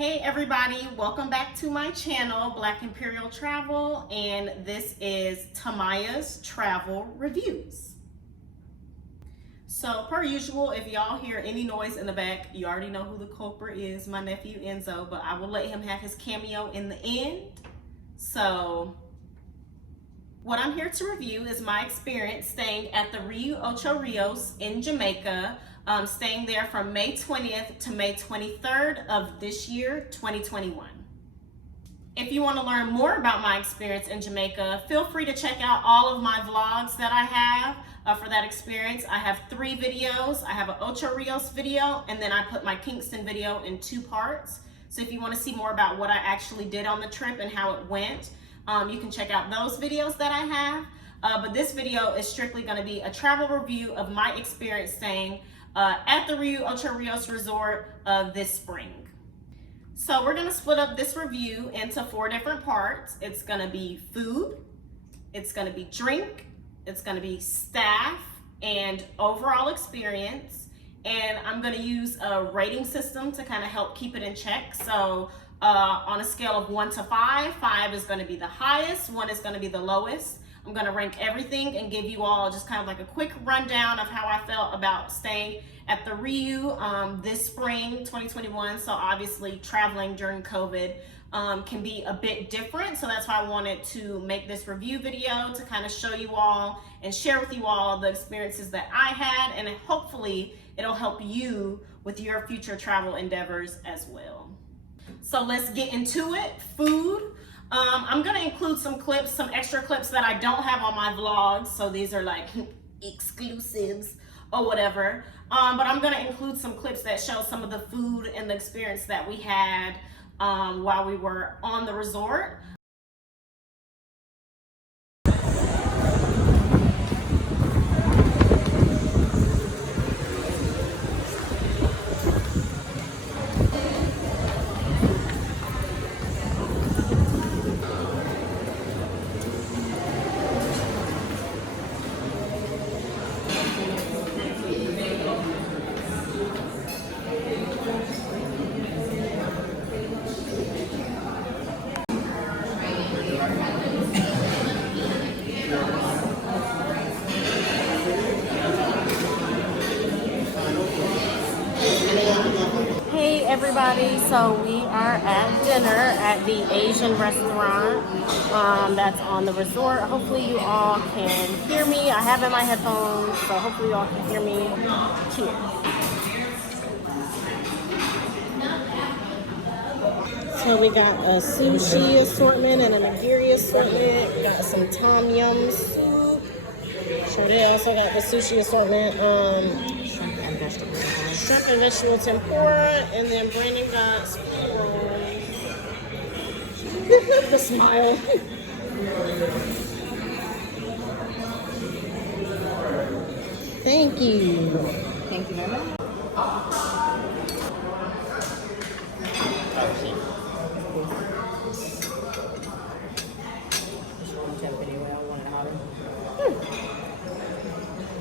Hey everybody, welcome back to my channel, Black Imperial Travel, and this is Tamaya's Travel Reviews. So per usual, if y'all hear any noise in the back, you already know who the culprit is, my nephew Enzo, but I will let him have his cameo in the end. So what I'm here to review is my experience staying at the Riu Ocho Rios in Jamaica, staying there from May 20th to May 23rd of this year, 2021. If you want to learn more about my experience in Jamaica, feel free to check out all of my vlogs that I have for that experience. I have 3 videos. I have an Ocho Rios video, and then I put my Kingston video in 2 parts. So if you want to see more about what I actually did on the trip and how it went, you can check out those videos that I have. But this video is strictly going to be a travel review of my experience staying at the Riu Ocho Rios Resort this spring. So we're going to split up this review into 4 different parts. It's going to be food, it's going to be drink, it's going to be staff, and overall experience. And I'm going to use a rating system to kind of help keep it in check. So on a scale of 1 to 5, 5 is going to be the highest, 1 is going to be the lowest. I'm going to rank everything and give you all just kind of like a quick rundown of how I felt about staying at the Riu this spring 2021. So obviously traveling during COVID can be a bit different. So that's why I wanted to make this review video to kind of show you all and share with you all the experiences that I had, and hopefully it'll help you with your future travel endeavors as well. So let's get into it. Food. I'm gonna include some clips, some extra clips that I don't have on my vlogs. So these are like exclusives or whatever. But I'm gonna include some clips that show some of the food and the experience that we had while we were on the resort. Hey everybody, so we are at dinner at the Asian restaurant that's on the resort. Hopefully you all can hear me. I have in my headphones, so hopefully you all can hear me. Cheers. So we got a sushi assortment and a nigiri assortment. We got some tom yum soup. Sure, they also got the sushi assortment. Shrimp and vegetable tempura, and then Brandon got spring rolls. The smile. Thank you. Thank you very much.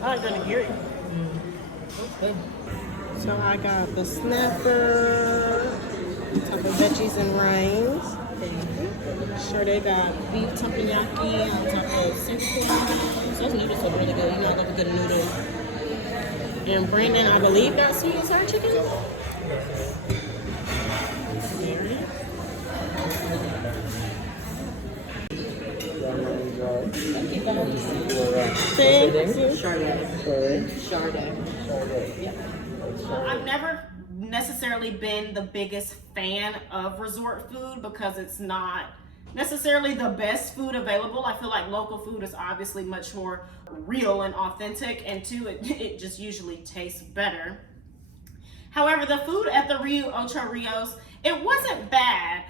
I like the nigiri. That's good. So I got the snapper, top of veggies and rice. Sure, they got beef teppanyaki on top of seafood. Those noodles are really good. You know, I love a good noodle. And Brandon, I believe, got sweet and sour chicken. Thank you. Chardonnay. Yeah. I've never necessarily been the biggest fan of resort food because it's not necessarily the best food available. I feel like local food is obviously much more real and authentic, and too, it just usually tastes better. However, the food at the Riu Ocho Rios, it wasn't bad.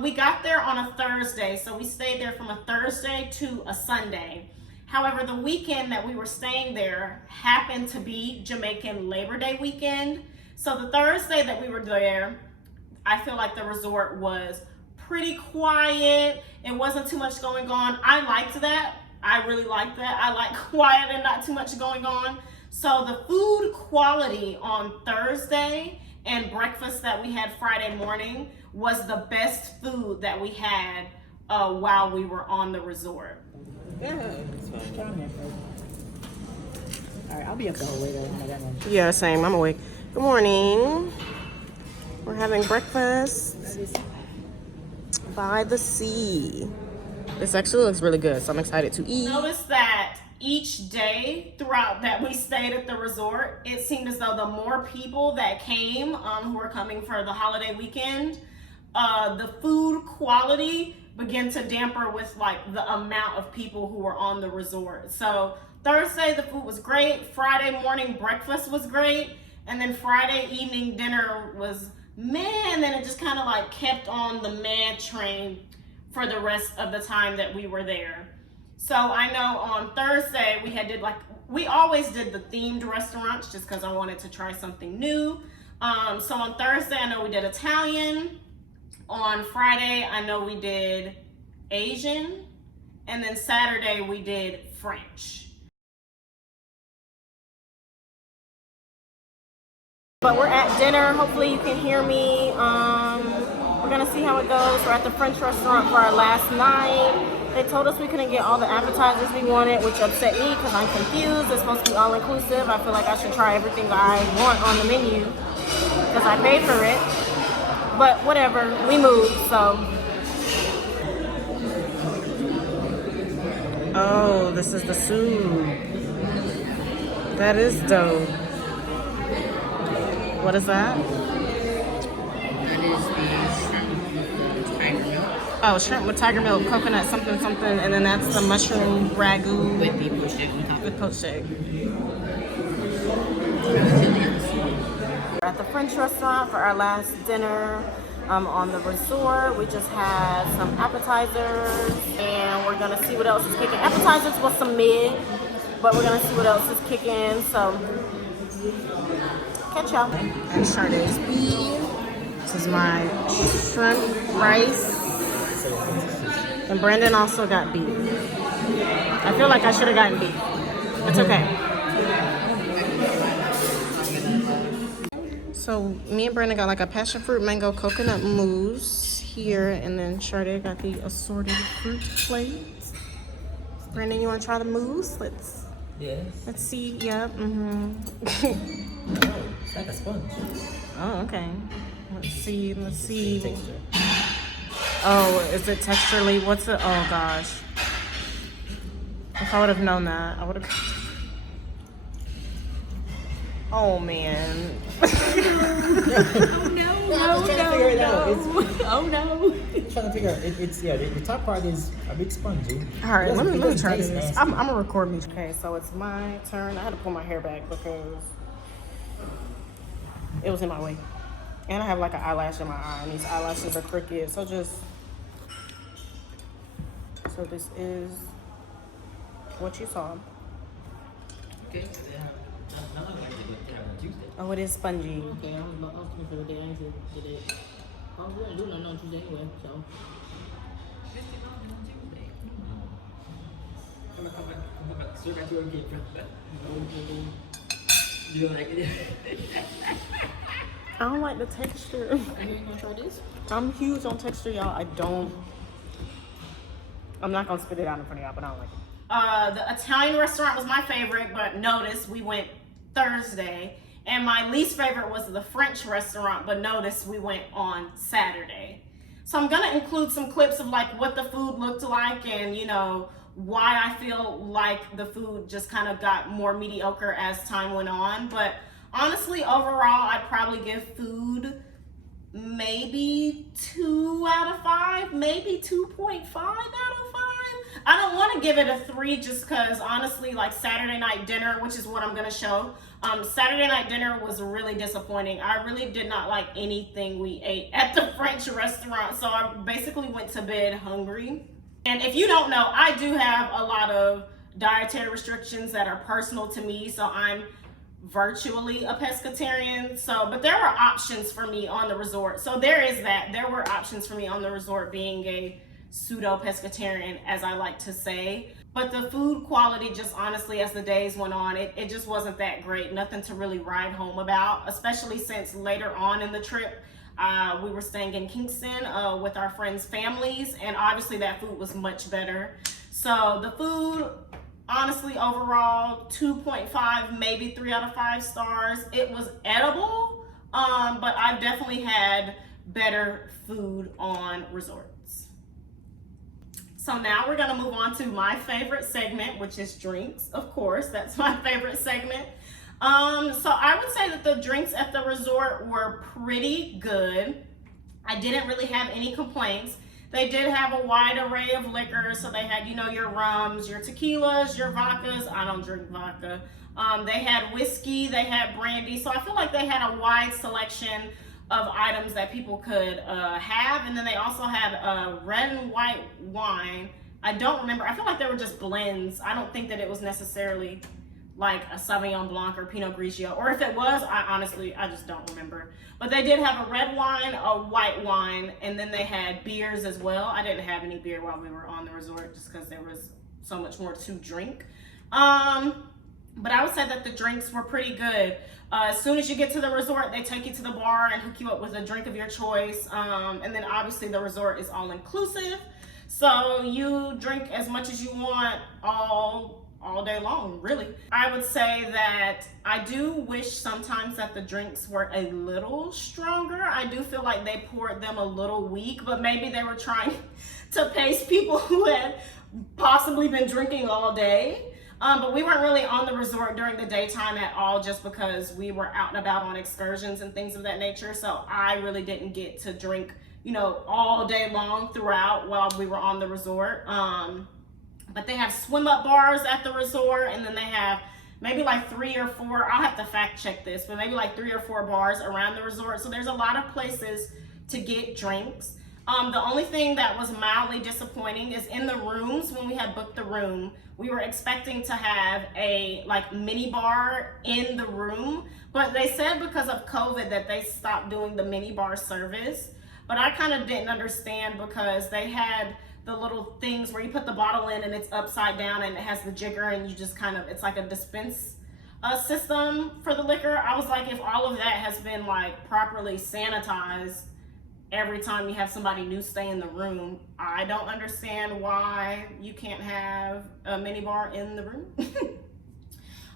We got there on a Thursday, so we stayed there from a Thursday to a Sunday. However, the weekend that we were staying there happened to be Jamaican Labor Day weekend. So the Thursday that we were there, I feel like the resort was pretty quiet. It wasn't too much going on. I liked that. I really liked that. I like quiet and not too much going on. So the food quality on Thursday and breakfast that we had Friday morning was the best food that we had while we were on the resort. Yeah, all right, I'll be up the whole way though. Yeah, same. I'm awake. Good morning. We're having breakfast by the sea. This actually looks really good, so I'm excited to eat. Notice that each day throughout that we stayed at the resort, it seemed as though the more people that came, who were coming for the holiday weekend, the food quality began to damper with like the amount of people who were on the resort. So Thursday the food was great, Friday morning breakfast was great, and then Friday evening dinner was man, then it just kind of like kept on the mad train for the rest of the time that we were there. So I know on Thursday we always did the themed restaurants just because I wanted to try something new. So on Thursday I know we did Italian. On Friday I know we did Asian, and then Saturday we did French. But we're at dinner. Hopefully you can hear me. We're gonna see how it goes. We're at the French restaurant for our last night. They told us we couldn't get all the appetizers we wanted, which upset me because I'm confused. It's supposed to be all inclusive. I feel like I should try everything I want on the menu because I paid for it. But whatever, we moved, so. Oh, this is the soup. That is dope. What is that? That is the shrimp tiger milk. Oh, shrimp with tiger milk, coconut something something, and then that's the mushroom ragu With the poached egg on top. with poached egg. We're at the French restaurant for our last dinner on the resort. We just had some appetizers, and we're gonna see what else is kicking. Appetizers was some mid, but we're gonna see what else is kicking. So catch y'all. And Shardae's beef. This is my shrimp rice. And Brandon also got beef. I feel like I should have gotten beef. It's okay. So me and Brandon got like a passion fruit mango coconut mousse here, and then Shardae got the assorted fruit plate. Brandon, you want to try the mousse? Let's see. Yep. Oh, it's like a sponge. Oh, okay. Let's see. Texture. Oh, is it texturally? What's it? Oh gosh. If I would have known that, I would have. Oh man. Oh no! Oh no! I'm trying to figure out. It's the top part is a bit spongy. All right, let me try taste this. nasty. I'm gonna record me. Okay, so it's my turn. I had to pull my hair back because it was in my way, and I have like an eyelash in my eye, and these eyelashes are crooked. So this is what you saw. Okay, so they have not like they have on Tuesday. Oh, it is spongy. Okay, I was looking for the day I actually did it. I was going to do nothing on Tuesday anyway, so. This is not on Tuesday. Come back, straight back to your game, bro. You don't like it? I don't like the texture. Are you going to try this? I'm huge on texture, y'all. I'm not gonna spit it out in front of y'all, but I don't like it. The Italian restaurant was my favorite, but notice we went Thursday. And my least favorite was the French restaurant, but notice we went on Saturday. So I'm gonna include some clips of like what the food looked like and why I feel like the food just kind of got more mediocre as time went on. But honestly, overall, I'd probably give food maybe 2 out of 5, maybe 2.5 out of 5. I don't want to give it a 3 just because honestly, like Saturday night dinner, which is what I'm going to show, Saturday night dinner was really disappointing. I really did not like anything we ate at the French restaurant, so I basically went to bed hungry. And if you don't know, I do have a lot of dietary restrictions that are personal to me, so I'm virtually a pescatarian. But there were options for me on the resort. So there is that. There were options for me on the resort being a pseudo pescatarian, as I like to say. But the food quality, just honestly, as the days went on, it just wasn't that great. Nothing to really write home about, especially since later on in the trip, we were staying in Kingston with our friends' families, and obviously that food was much better. So the food, honestly, overall, 2.5, maybe 3 out of 5 stars. It was edible, but I've definitely had better food on resorts. So now we're gonna move on to my favorite segment, which is drinks. Of course, that's my favorite segment. So I would say that the drinks at the resort were pretty good. I didn't really have any complaints. They did have a wide array of liquors. So they had, you know, your rums, your tequilas, your vodkas. I don't drink vodka. They had whiskey, they had brandy. So I feel like they had a wide selection of items that people could have. And then they also had red and white wine. I don't remember. I feel like they were just blends. I don't think that it was necessarily like a Sauvignon Blanc or Pinot Grigio. Or if it was, I just don't remember. But they did have a red wine, a white wine, and then they had beers as well. I didn't have any beer while we were on the resort just because there was so much more to drink. But I would say that the drinks were pretty good. As soon as you get to the resort, they take you to the bar and hook you up with a drink of your choice. And then obviously the resort is all inclusive. So you drink as much as you want all day long, really. I would say that I do wish sometimes that the drinks were a little stronger. I do feel like they poured them a little weak, but maybe they were trying to pace people who had possibly been drinking all day. But we weren't really on the resort during the daytime at all, just because we were out and about on excursions and things of that nature. So I really didn't get to drink, you know, all day long throughout while we were on the resort. But they have swim up bars at the resort, and then they have maybe like 3 or 4, I'll have to fact check this, but maybe like 3 or 4 bars around the resort. So there's a lot of places to get drinks. The only thing that was mildly disappointing is in the rooms. When we had booked the room, we were expecting to have a like mini bar in the room, but they said because of COVID that they stopped doing the mini bar service. But I kind of didn't understand, because they had the little things where you put the bottle in and it's upside down and it has the jigger, and you just kind of, it's like a dispense system for the liquor. I was like, if all of that has been like properly sanitized every time you have somebody new stay in the room, I don't understand why you can't have a mini bar in the room.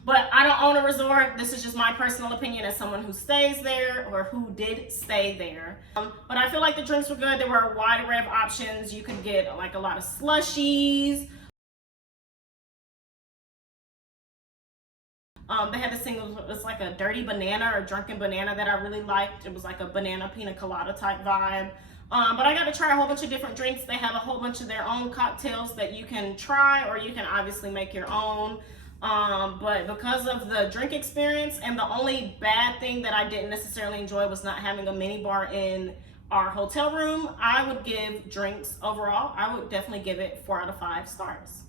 But I don't own a resort. This is just my personal opinion as someone who stays there, or who did stay there. But I feel like the drinks were good. There were a wide array of options. You could get like a lot of slushies. They had this thing, it was like a dirty banana or drunken banana that I really liked. It was like a banana pina colada type vibe. But I got to try a whole bunch of different drinks. They have a whole bunch of their own cocktails that you can try, or you can obviously make your own. But because of the drink experience, and the only bad thing that I didn't necessarily enjoy was not having a mini bar in our hotel room, I would give drinks overall, I would definitely give it 4 out of 5 stars.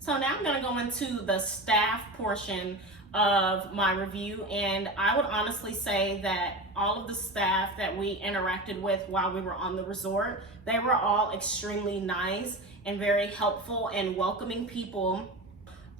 So now I'm gonna go into the staff portion of my review, and I would honestly say that all of the staff that we interacted with while we were on the resort, they were all extremely nice and very helpful and welcoming people.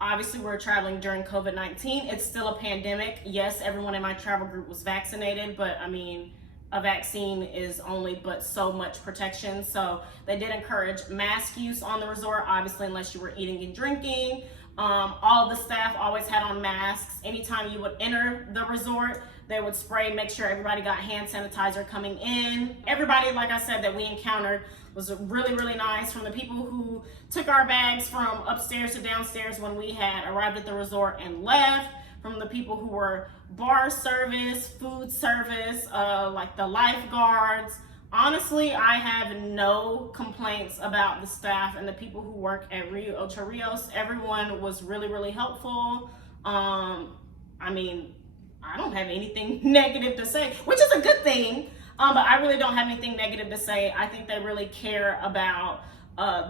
Obviously, we're traveling during COVID-19. It's still a pandemic. Yes, everyone in my travel group was vaccinated, but I mean, a vaccine is only but so much protection. So they did encourage mask use on the resort, obviously, unless you were eating and drinking. All of the staff always had on masks. Anytime you would enter the resort, they would spray, make sure everybody got hand sanitizer coming in. Everybody, like I said, that we encountered was really, really nice. From the people who took our bags from upstairs to downstairs when we had arrived at the resort and left, from the people who were bar service, food service, like the lifeguards. Honestly, I have no complaints about the staff and the people who work at Riu Ocho Rios. Everyone was really, really helpful. I mean, I don't have anything negative to say, which is a good thing. But I really don't have anything negative to say. I think they really care about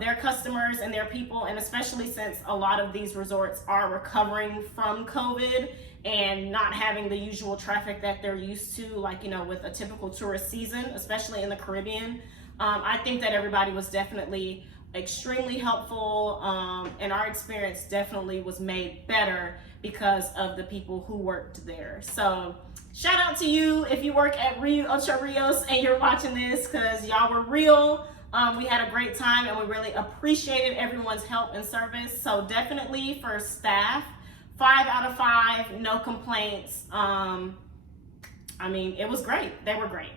their customers and their people, and especially since a lot of these resorts are recovering from COVID and not having the usual traffic that they're used to, like, you know, with a typical tourist season, especially in the Caribbean. I think that everybody was definitely extremely helpful, and our experience definitely was made better because of the people who worked there. So shout out to you if you work at Riu Ocho Rios and you're watching this, because y'all were real. We had a great time and we really appreciated everyone's help and service. So definitely for staff, 5 out of 5, no complaints. I mean, it was great. They were great.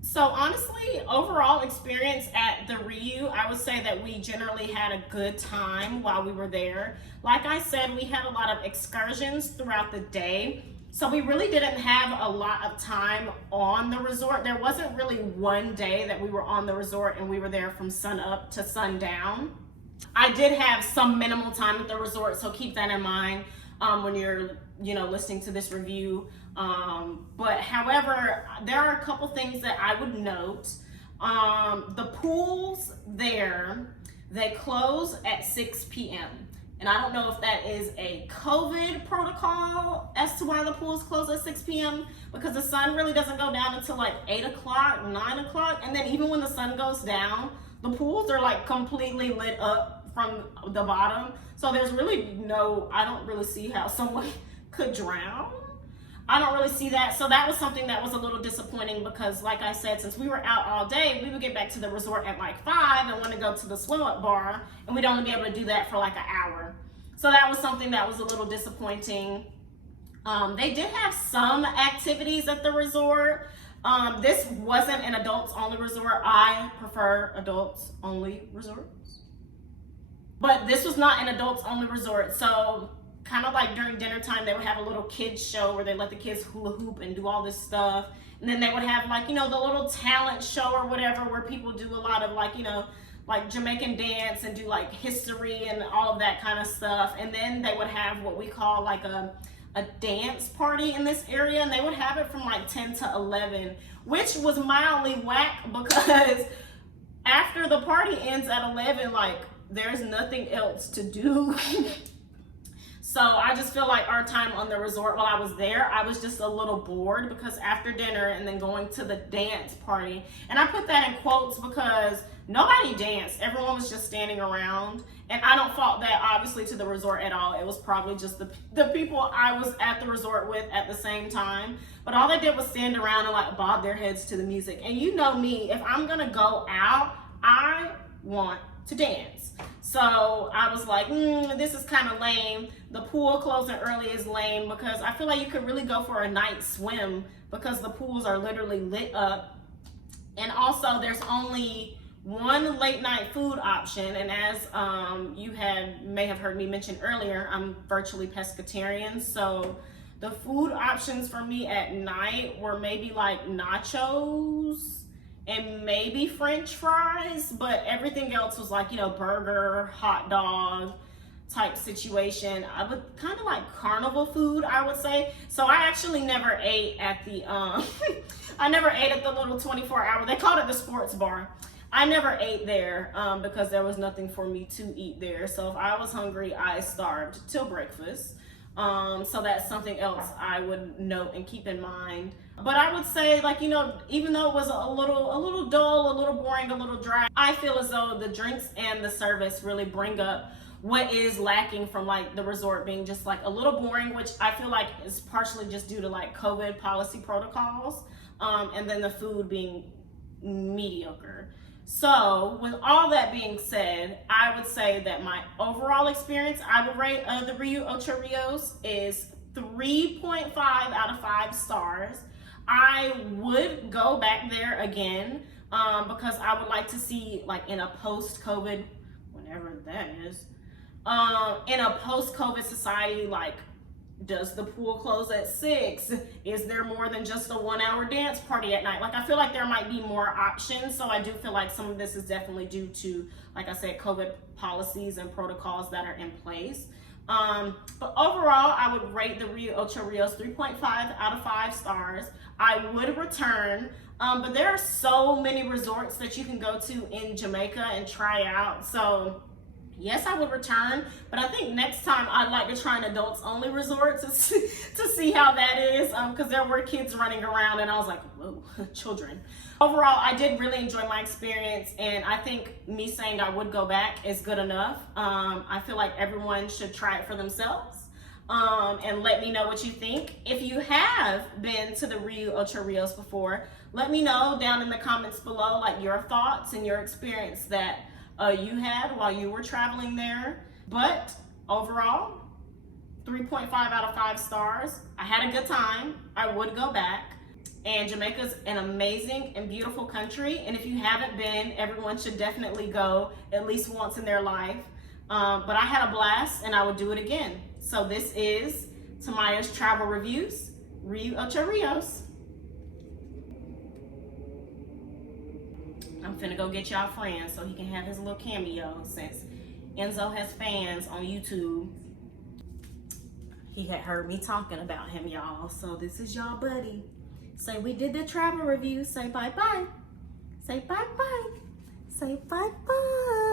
So honestly, overall experience at the Riu, I would say that we generally had a good time while we were there. Like I said, we had a lot of excursions throughout the day. So we really didn't have a lot of time on the resort. There wasn't really one day that we were on the resort and we were there from sun up to sundown. I did have some minimal time at the resort, so keep that in mind when you're, listening to this review. But however, there are a couple things that I would note. The pools there, they close at 6 p.m. And I don't know if that is a COVID protocol as to why the pools close at 6 p.m. because the sun really doesn't go down until like 8 o'clock, 9 o'clock. And then even when the sun goes down, the pools are like completely lit up from the bottom. So there's really I don't really see how someone could drown. I don't really see that. So that was something that was a little disappointing because like I said, since we were out all day, we would get back to the resort at like 5 and want to go to the swim up bar, and we'd only be able to do that for like an hour. So that was something that was a little disappointing. They did have some activities at the resort. This wasn't an adults only resort. I prefer adults only resorts. But this was not an adults only resort. So kind of like during dinner time, they would have a little kids show where they let the kids hula hoop and do all this stuff. And then they would have like, the little talent show or whatever where people do a lot of like, like Jamaican dance and do like history and all of that kind of stuff. And then they would have what we call like a dance party in this area, and they would have it from like 10 to 11, which was mildly whack because after the party ends at 11, like there's nothing else to do. So I just feel like our time on the resort while I was there, I was just a little bored because after dinner and then going to the dance party, and I put that in quotes because nobody danced. Everyone was just standing around. And I don't fault that obviously to the resort at all. It was probably just the people I was at the resort with at the same time. But all they did was stand around and like bob their heads to the music. And you know me, if I'm gonna go out, I want to dance. So I was like, this is kind of lame. The pool closing early is lame because I feel like you could really go for a night swim because the pools are literally lit up. And also there's only one late night food option, and as you may have heard me mention earlier, I'm virtually pescatarian, so the food options for me at night were maybe like nachos and maybe French fries, but everything else was like burger, hot dog type situation. I would kind of like carnival food, I would say. So I actually never ate at the I never ate at the little 24-hour, they called it the sports bar. I never ate there because there was nothing for me to eat there. So if I was hungry, I starved till breakfast. So that's something else I would note and keep in mind. But I would say, like, even though it was a little dull, a little boring, a little dry, I feel as though the drinks and the service really bring up what is lacking from like the resort being just like a little boring, which I feel like is partially just due to like COVID policy protocols, and then the food being mediocre. So with all that being said, I would say that my overall experience, I would rate the Riu Ocho Rios is 3.5 out of 5 stars. I would go back there again because I would like to see, like, in a post-COVID, whenever that is, in a post-COVID society, like, does the pool close at 6? Is there more than just a 1-hour dance party at night? Like, I feel like there might be more options. So I do feel like some of this is definitely due to, like I said, COVID policies and protocols that are in place. But overall, I would rate the Riu Ocho Rios 3.5 out of 5 stars. I would return, but there are so many resorts that you can go to in Jamaica and try out. So Yes, I would return, but I think next time I'd like to try an adults only resort to see how that is, because there were kids running around and I was like, whoa, children. Overall, I did really enjoy my experience, and I think me saying I would go back is good enough. I feel like everyone should try it for themselves, and let me know what you think. If you have been to the Riu Ocho Rios before, let me know down in the comments below, like your thoughts and your experience that you had while you were traveling there. But overall, 3.5 out of 5 stars. I had a good time. I would go back. And Jamaica's an amazing and beautiful country. And if you haven't been, everyone should definitely go at least once in their life. But I had a blast and I would do it again. So this is Tamaya's Travel Reviews, Riu Ocho Rios. I'm finna go get y'all friends so he can have his little cameo, since Enzo has fans on YouTube. He had heard me talking about him, y'all. So this is y'all buddy. Say we did the travel review. Say bye-bye. Say bye-bye. Say bye-bye.